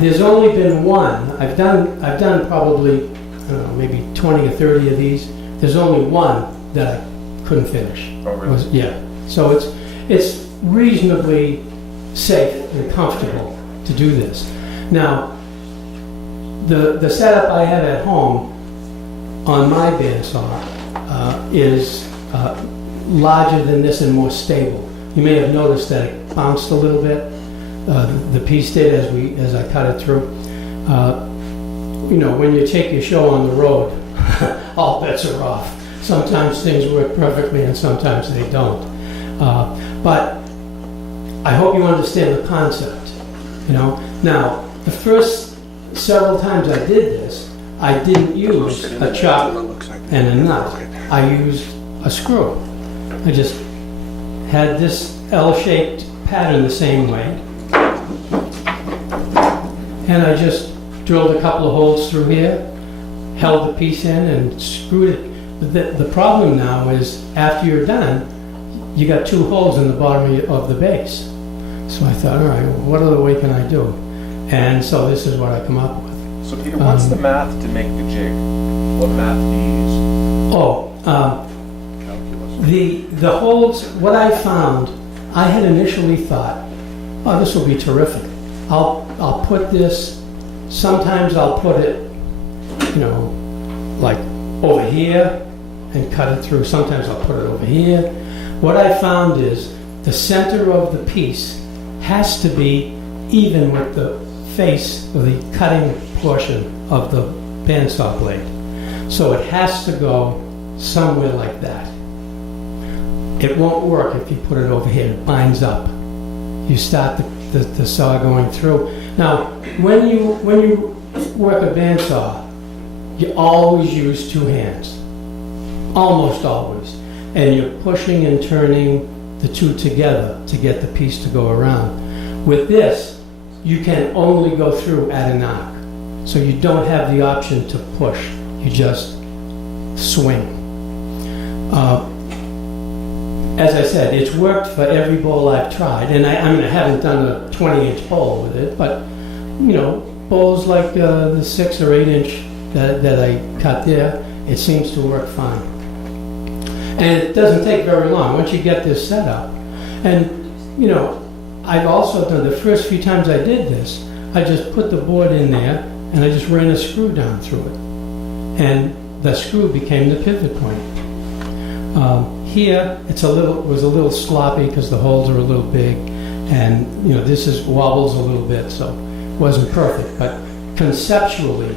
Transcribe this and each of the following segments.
There's only been one. I've done probably, I don't know, maybe 20 or 30 of these. There's only one that I couldn't finish. Oh, really? Yeah. So it's reasonably safe and comfortable to do this. Now, the setup I have at home on my bandsaw is larger than this and more stable. You may have noticed that it bounced a little bit. The piece did as I cut it through. You know, when you take your show on the road, all bets are off. Sometimes things work perfectly and sometimes they don't. But I hope you understand the concept, you know. Now, the first several times I did this, I didn't use a chuck and a nut. I used a screw. I just had this L-shaped pattern the same way. And I just drilled a couple of holes through here, held the piece in and screwed it. But the problem now is after you're done, you got 2 holes in the bottom of the base. So I thought, all right, what other way can I do? And so this is what I come up with. So Peter, what's the math to make the jig? What math do you use? Calculus. The holes, what I found, I had initially thought, oh, this will be terrific. I'll put this, sometimes I'll put it, you know, like over here and cut it through. Sometimes I'll put it over here. What I found is the center of the piece has to be even with the face of the cutting portion of the bandsaw blade. So it has to go somewhere like that. It won't work if you put it over here. It binds up. You start the saw going through. Now, when you work a bandsaw, you always use 2 hands. Almost always. And you're pushing and turning the 2 together to get the piece to go around. With this, you can only go through at an arc. So you don't have the option to push. You just swing. As I said, it's worked for every bowl I've tried. And I mean, I haven't done a 20-inch bowl with it, but, you know, bowls like the 6 or 8 inch that I cut there, it seems to work fine. And it doesn't take very long once you get this set up. And, you know, I've also done, the first few times I did this, I just put the board in there and I just ran a screw down through it. And the screw became the pivot point. Here, was a little sloppy because the holes are a little big. And, you know, this wobbles a little bit, so it wasn't perfect. But conceptually,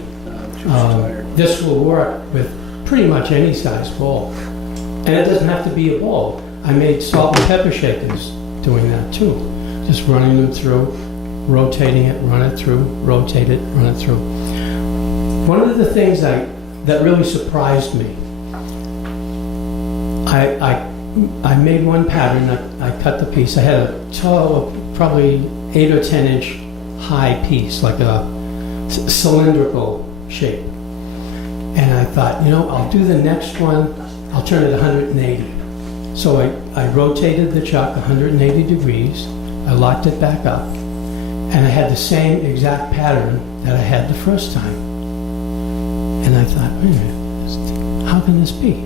this will work with pretty much any size bowl. And it doesn't have to be a bowl. I made salt and pepper shakers doing that too. Just running them through, rotating it, run it through, rotate it, run it through. One of the things that really surprised me, I made one pattern, I cut the piece. I had a tall, probably 8 or 10 inch high piece, like a cylindrical shape. And I thought, you know, I'll do the next one, I'll turn it 180. So I rotated the chuck 180 degrees, I locked it back up, and I had the same exact pattern that I had the first time. And I thought, wait a minute, how can this be?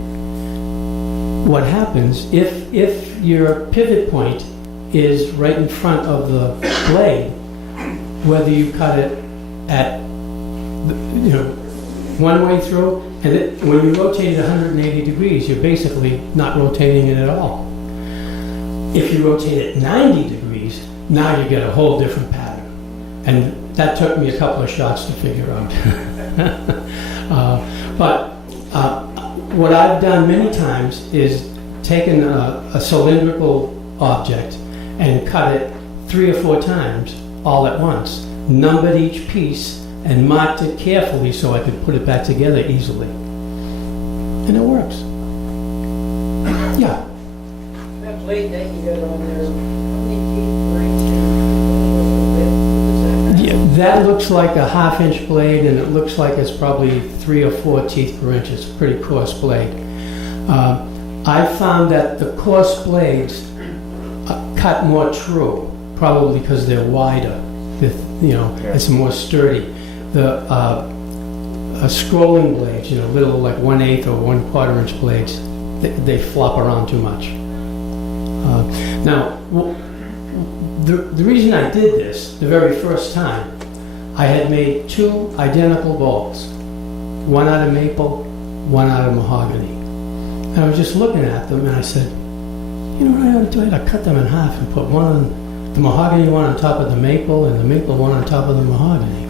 What happens if your pivot point is right in front of the blade, whether you cut it at, you know, one way through, and when you rotate it 180 degrees, you're basically not rotating it at all. If you rotate it 90 degrees, now you get a whole different pattern. And that took me a couple of shots to figure out. But what I've done many times is taken a cylindrical object and cut it 3 or 4 times all at once, numbered each piece, and marked it carefully so I could put it back together easily. And it works. Yeah. That blade that you got on there, how many teeth per inch? Yeah, that looks like a 1/2 inch blade, and it looks like it's probably 3 or 4 teeth per inch. It's a pretty coarse blade. I found that the coarse blades cut more true, probably because they're wider. Yeah. it's more sturdy. The scrolling blades, little like 1/8 or 1/4 inch blades, they flop around too much. Now, the reason I did this the very first time, I had made 2 identical bowls, one out of maple, one out of mahogany. And I was just looking at them and I said, you know what I ought to do? I ought to cut them in half and put the mahogany one on top of the maple and the maple one on top of the mahogany.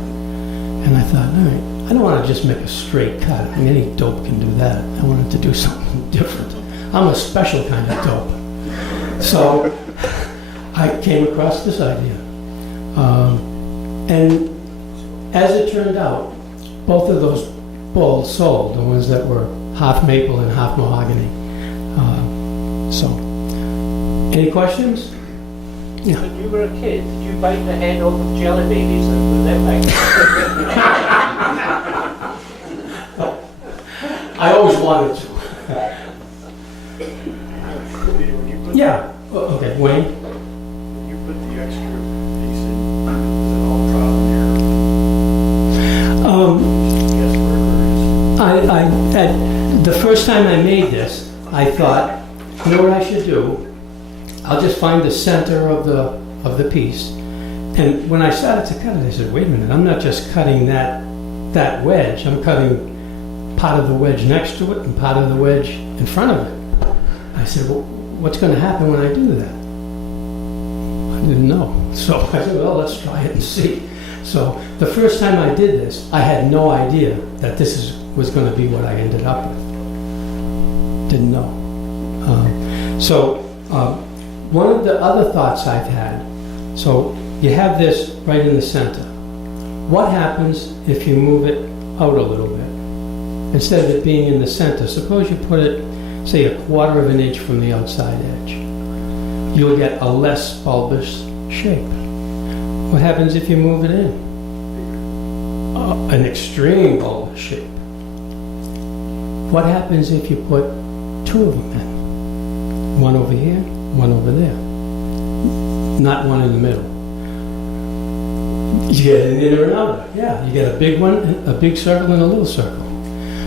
And I thought, all right, I don't want to just make a straight cut. I mean, any dope can do that. I wanted to do something different. I'm a special kind of dope. So I came across this idea. And as it turned out, both of those bowls sold, the ones that were half maple and half mahogany. Any questions? Yeah. When you were a kid, did you bite the hand off of jelly babies and put them back? I always wanted to. Yeah. Okay, Wayne? When you put the extra piece in, is it all trial and error? At the first time I made this, I thought, you know what I should do? I'll just find the center of the piece. And when I started to cut it, I said, wait a minute, I'm not just cutting that wedge, I'm cutting part of the wedge next to it and part of the wedge in front of it. I said, well, what's going to happen when I do that? I didn't know. So I said, well, let's try it and see. So the first time I did this, I had no idea that this was going to be what I ended up with. Didn't know. One of the other thoughts I've had, so you have this right in the center. What happens if you move it out a little bit? Instead of it being in the center, suppose you put it, say, 1/4 inch from the outside edge. You'll get a less bulbous shape. What happens if you move it in? An extreme bulbous shape. What happens if you put 2 of them in? One over here, one over there. Not one in the middle. You get an inner and outer. Yeah, you get a big one, a big circle, and a little circle.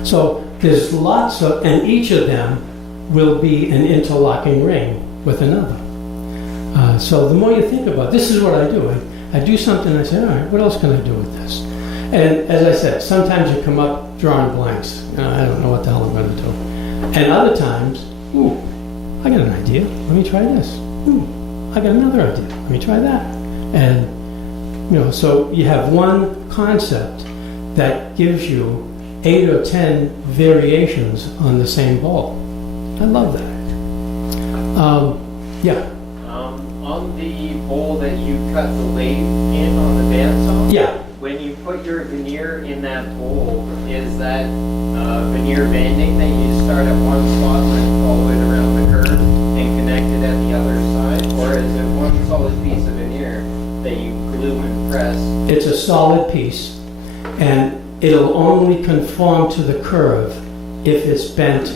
So there's lots of, and each of them will be an interlocking ring with another. So the more you think about it, this is what I do. I do something, I say, all right, what else can I do with this? And as I said, sometimes you come up drawing blanks. I don't know what the hell I'm going to do. And other times, I got an idea. Let me try this. I got another idea. Let me try that. And, so you have one concept that gives you 8 or 10 variations on the same ball. I love that. Yeah. On the bowl that you cut the lathe in on the bandsaw, Yeah. when you put your veneer in that bowl, is that veneer banding that you start at one spot and all the way around the curve and connect it at the other side? Or is it one solid piece of veneer that you glue and press? It's a solid piece, and it'll only conform to the curve if it's bent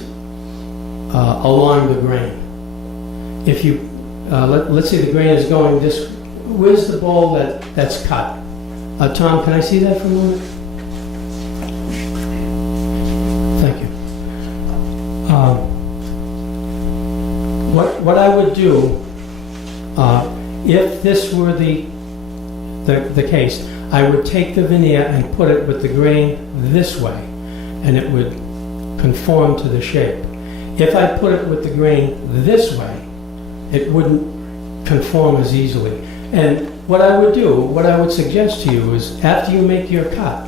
along the grain. If you, let's say the grain is going this, where's the bowl that's cut? Tom, can I see that for a moment? Thank you. What I would do, if this were the case, I would take the veneer and put it with the grain this way, and it would conform to the shape. If I put it with the grain this way, it wouldn't conform as easily. And what I would do, what I would suggest to you is, after you make your cut,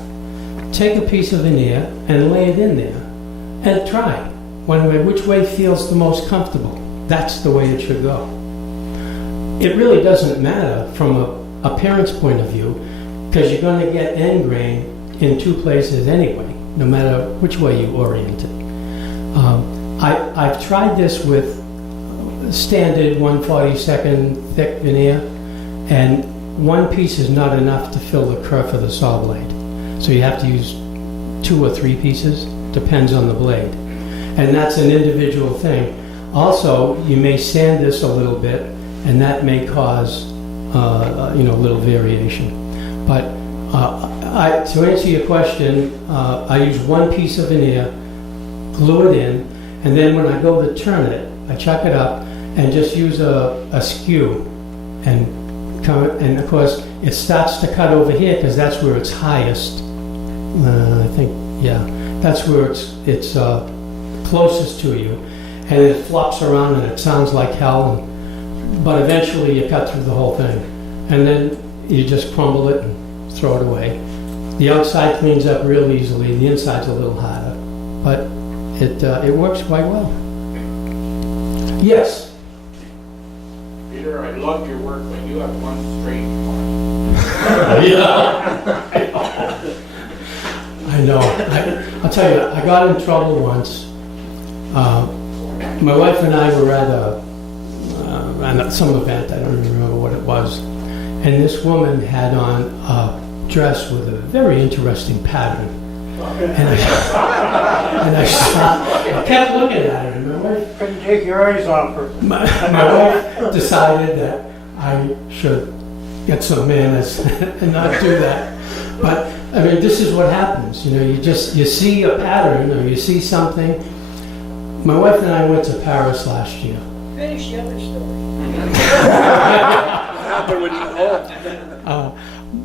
take a piece of veneer and lay it in there, and try one way, which way feels the most comfortable. That's the way it should go. It really doesn't matter from an appearance point of view, because you're going to get end grain in 2 places anyway, no matter which way you orient it. I've tried this with standard 1/42 thick veneer, and one piece is not enough to fill the kerf of the saw blade. So you have to use 2 or 3 pieces, depends on the blade. And that's an individual thing. Also, you may sand this a little bit, and that may cause a little variation. But to answer your question, I use one piece of veneer, glue it in, and then when I go to turn it, I chuck it up and just use a skew and of course it starts to cut over here because that's where it's highest. I think, yeah, that's where it's closest to you, and it flops around and it sounds like hell. But eventually you cut through the whole thing, and then you just crumble it and throw it away. The outside cleans up real easily. The inside's a little harder, but it works quite well. Yes. Peter, I love your work, but you have one strange one. I know. I'll tell you, I got in trouble once. My wife and I were at some event, I don't even remember what it was, and this woman had on a dress with a very interesting pattern. And I kept looking at her, and my wife Couldn't take your eyes off her. my wife decided that I should get some manners and not do that. But I mean, this is what happens. You know, you see a pattern or you see something. My wife and I went to Paris last year. Finish the other story.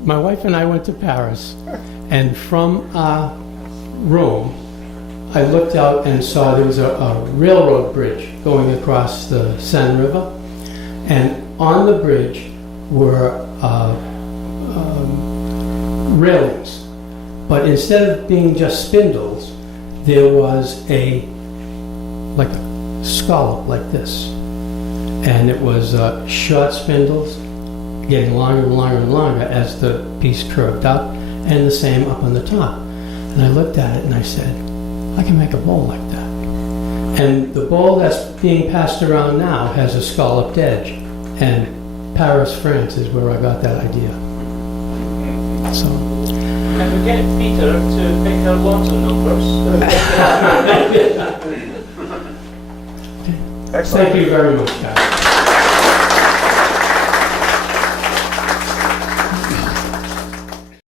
My wife and I went to Paris, and from our room, I looked out and saw there was a railroad bridge going across the Seine River, and on the bridge were railings, but instead of being just spindles, there was like a scallop like this, and it was short spindles getting longer and longer and longer as the piece curved up, and the same up on the top. And I looked at it and I said, I can make a bowl like that. And the bowl that's being passed around now has a scalloped edge, and Paris, France is where I got that idea. So. And we get Peter to pick our lotto numbers. Thank you very much, guys.